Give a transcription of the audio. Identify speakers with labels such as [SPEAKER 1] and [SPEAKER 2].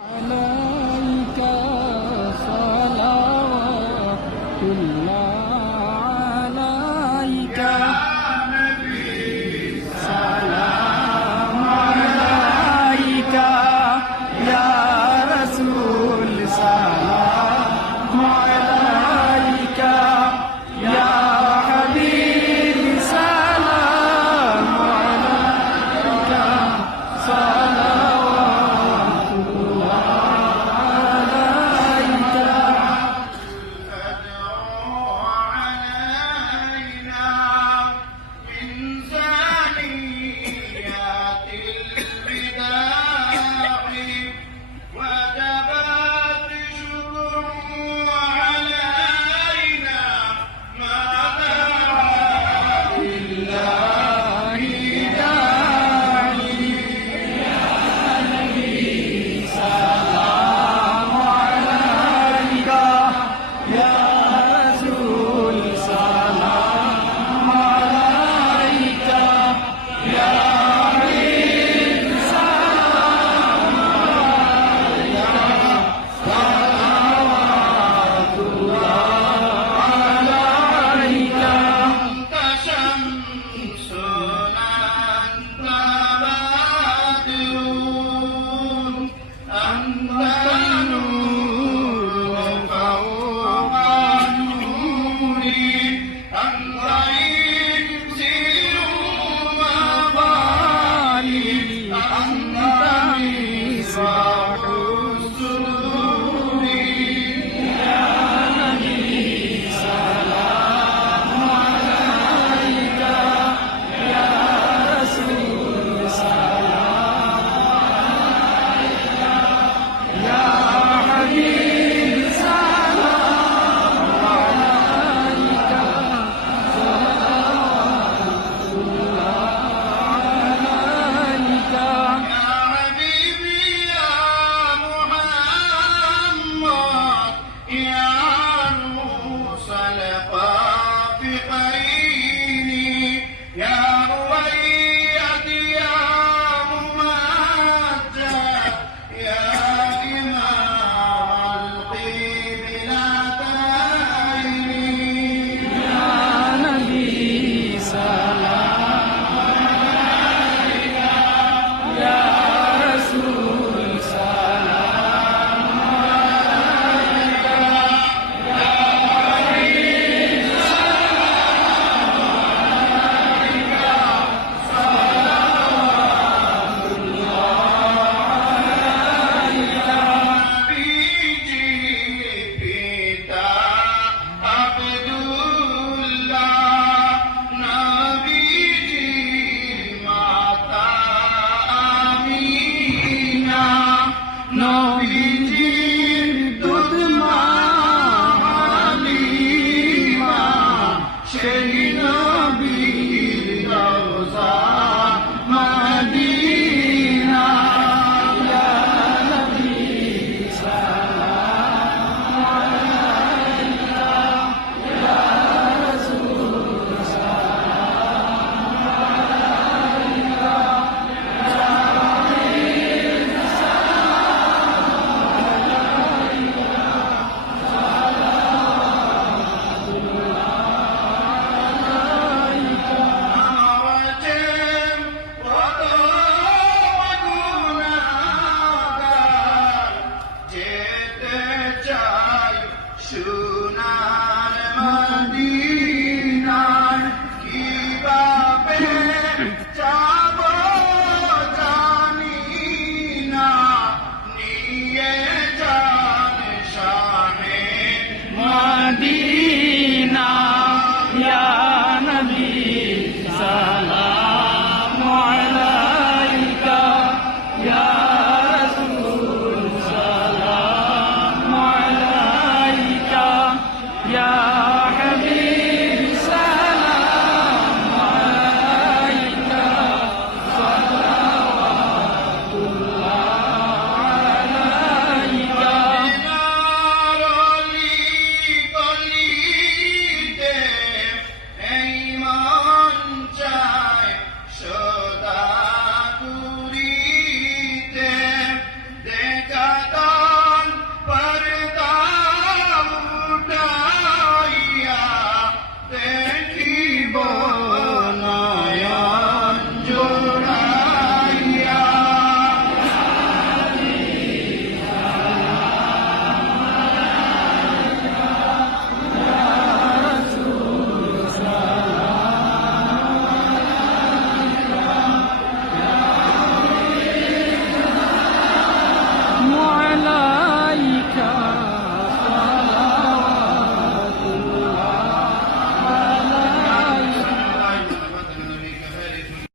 [SPEAKER 1] I know.
[SPEAKER 2] Thank you.
[SPEAKER 3] نبي
[SPEAKER 4] Yeah.